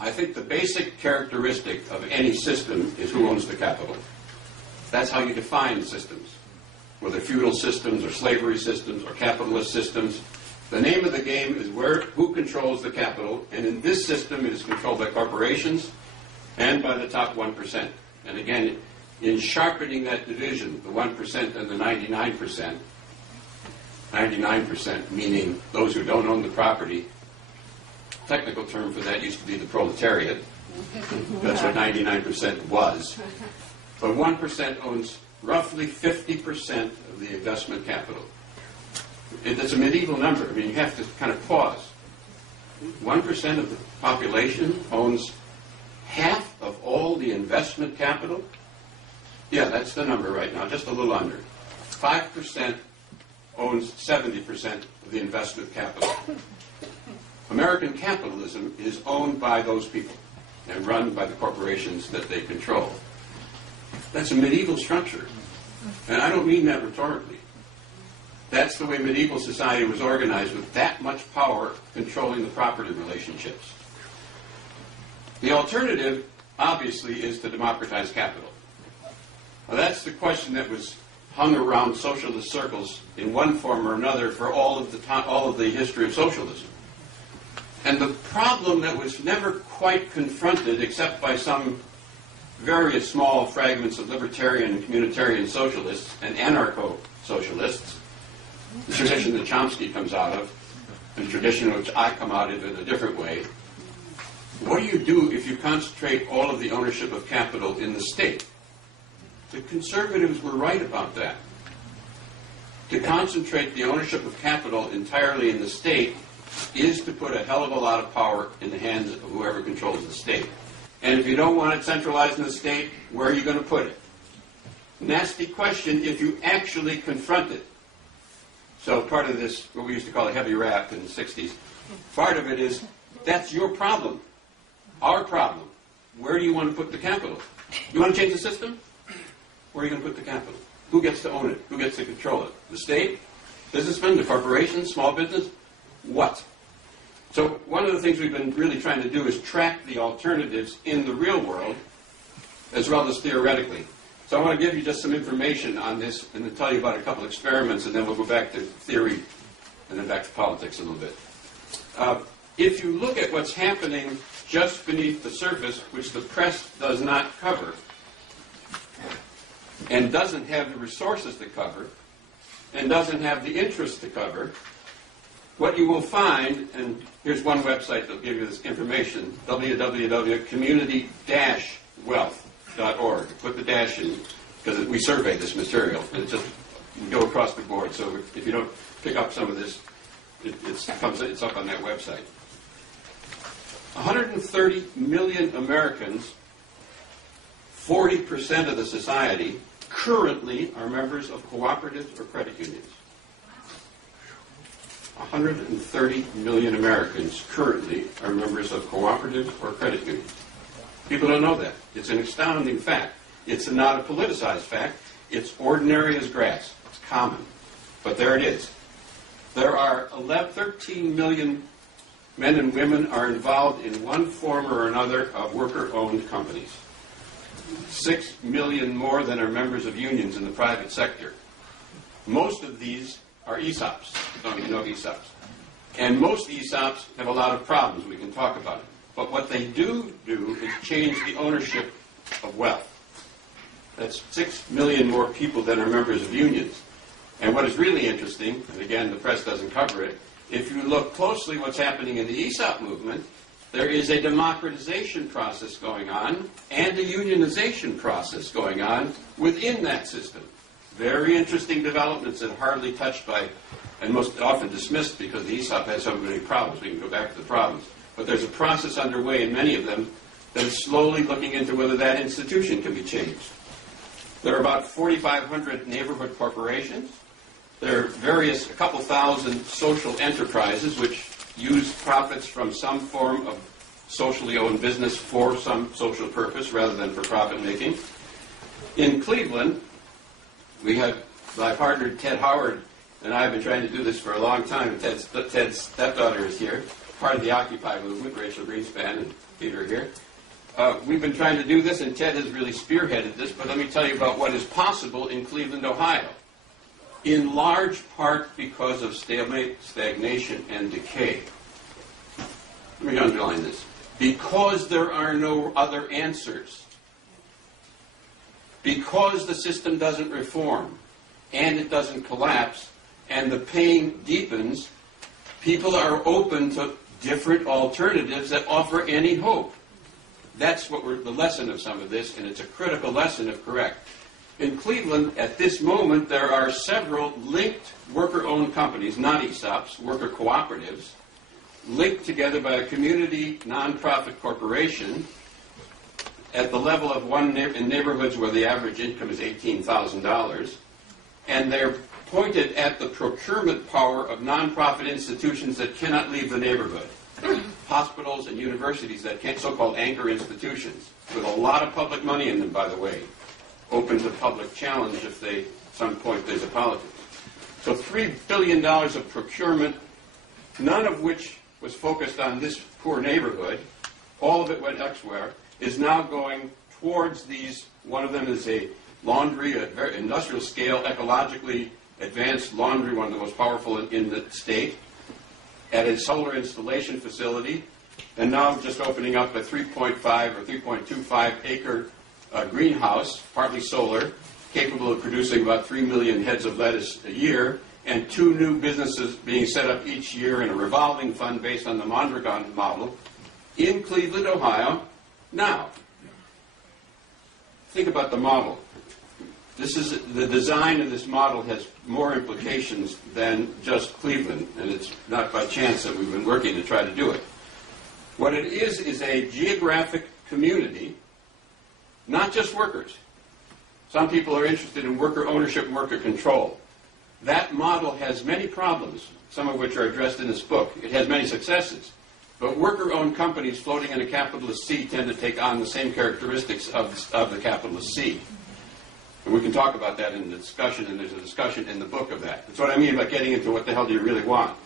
I think the basic characteristic of any system is who owns the capital. That's how you define systems, whether feudal systems or slavery systems or capitalist systems. The name of the game is who controls the capital, and in this system it is controlled by corporations and by the top 1%. And again, in sharpening that division, the 1% and the 99%, 99% meaning those who don't own the property, technical term for that used to be the proletariat. That's what 99% was. But 1% owns roughly 50% of the investment capital. It's a medieval number. I mean, you have to kind of pause. 1% of the population owns half of all the investment capital? Yeah, that's the number right now, just a little under. 5% owns 70% of the investment capital. American capitalism is owned by those people and run by the corporations that they control. That's a medieval structure. And I don't mean that rhetorically. That's the way medieval society was organized, with that much power controlling the property relationships. The alternative, obviously, is to democratize capital. Well, that's the question that was hung around socialist circles in one form or another for all of the history of socialism. And the problem that was never quite confronted, except by some various small fragments of libertarian and communitarian socialists and anarcho-socialists, the tradition that Chomsky comes out of, and the tradition which I come out of in a different way. What do you do if you concentrate all of the ownership of capital in the state? The conservatives were right about that. To concentrate the ownership of capital entirely in the state is to put a hell of a lot of power in the hands of whoever controls the state. And if you don't want it centralized in the state, where are you going to put it? Nasty question if you actually confront it. So part of this, what we used to call a heavy rap in the 60s, part of it is, that's your problem. Our problem. Where do you want to put the capital? You want to change the system? Where are you going to put the capital? Who gets to own it? Who gets to control it? The state? Businessmen? The corporations? Small business? What? So one of the things we've been really trying to do is track the alternatives in the real world as well as theoretically. So I want to give you just some information on this and then tell you about a couple experiments, and then we'll go back to theory and then back to politics a little bit. If you look at what's happening just beneath the surface, which the press does not cover and doesn't have the resources to cover and doesn't have the interest to cover, what you will find, and here's one website that'll give you this information, www.community-wealth.org. Put the dash in, because we survey this material. It's just, we go across the board, so if you don't pick up some of this, it's up on that website. 130 million Americans, 40% of the society, currently are members of cooperatives or credit unions. 130 million Americans currently are members of cooperatives or credit unions. People don't know that. It's an astounding fact. It's not a politicized fact. It's ordinary as grass. It's common. But there it is. There are 13 million men and women are involved in one form or another of worker-owned companies. 6 million more than are members of unions in the private sector. Most of these are ESOPs. Don't even know ESOPs. And most ESOPs have a lot of problems. We can talk about it. But what they do is change the ownership of wealth. That's 6 million more people than are members of unions. And what is really interesting, and again, the press doesn't cover it, if you look closely what's happening in the ESOP movement, there is a democratization process going on and a unionization process going on within that system. Very interesting developments that are hardly touched by, and most often dismissed because the ESOP has so many problems. We can go back to the problems. But there's a process underway in many of them that is slowly looking into whether that institution can be changed. There are about 4,500 neighborhood corporations. There are a couple thousand social enterprises which use profits from some form of socially owned business for some social purpose rather than for profit making. In Cleveland, my partner Ted Howard and I have been trying to do this for a long time. Ted's stepdaughter is here. part of the Occupy movement, Rachel Greenspan and Peter here. We've been trying to do this, and Ted has really spearheaded this, but let me tell you about what is possible in Cleveland, Ohio. In large part because of stalemate, stagnation, and decay. Let me underline this. Because there are no other answers. Because the system doesn't reform, and it doesn't collapse, and the pain deepens, people are open to different alternatives that offer any hope. That's what the lesson of some of this, and it's a critical lesson if correct. In Cleveland, at this moment, there are several linked worker-owned companies, not ESOPs, worker cooperatives, linked together by a community nonprofit corporation at the level of in neighborhoods where the average income is $18,000, and they're pointed at the procurement power of nonprofit institutions that cannot leave the neighborhood. Hospitals and universities that can't, so-called anchor institutions, with a lot of public money in them, by the way, open to public challenge if at some point there's a politics. So $3 billion of procurement, none of which was focused on this poor neighborhood, all of it went elsewhere, is now going towards these. One of them is a laundry, a very industrial scale, ecologically advanced laundry, one of the most powerful in the state, at a solar installation facility, and now just opening up a 3.5 or 3.25 acre greenhouse, partly solar, capable of producing about 3 million heads of lettuce a year, and 2 new businesses being set up each year in a revolving fund based on the Mondragon model in Cleveland, Ohio. Now, think about the model. The design of this model has more implications than just Cleveland, and it's not by chance that we've been working to try to do it. What it is a geographic community, not just workers. Some people are interested in worker ownership and worker control. That model has many problems, some of which are addressed in this book. It has many successes. But worker-owned companies floating in a capitalist sea tend to take on the same characteristics of the capitalist sea. And we can talk about that in the discussion, and there's a discussion in the book of that. That's what I mean by getting into what the hell do you really want.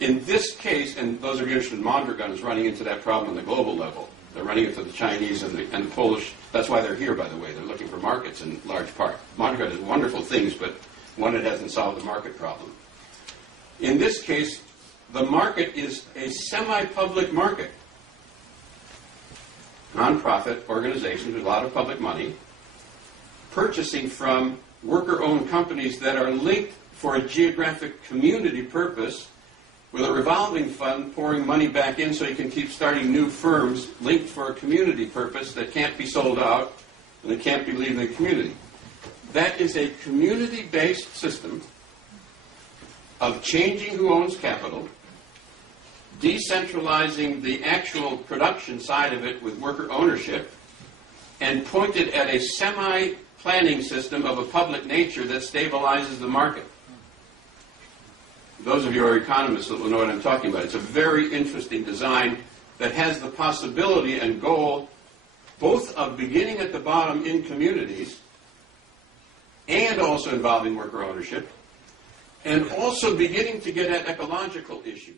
In this case, and those of you interested in Mondragon is running into that problem on the global level. They're running into the Chinese and the Polish. That's why they're here, by the way. They're looking for markets in large part. Mondragon does wonderful things, but one that hasn't solved the market problem. In this case, the market is a semi-public market. Non-profit organizations with a lot of public money purchasing from worker-owned companies that are linked for a geographic community purpose with a revolving fund pouring money back in so you can keep starting new firms linked for a community purpose that can't be sold out and that can't be leaving the community. That is a community-based system of changing who owns capital, decentralizing the actual production side of it with worker ownership, and pointed at a semi-planning system of a public nature that stabilizes the market. Those of you who are economists will know what I'm talking about. It's a very interesting design that has the possibility and goal both of beginning at the bottom in communities and also involving worker ownership, and also beginning to get at ecological issues.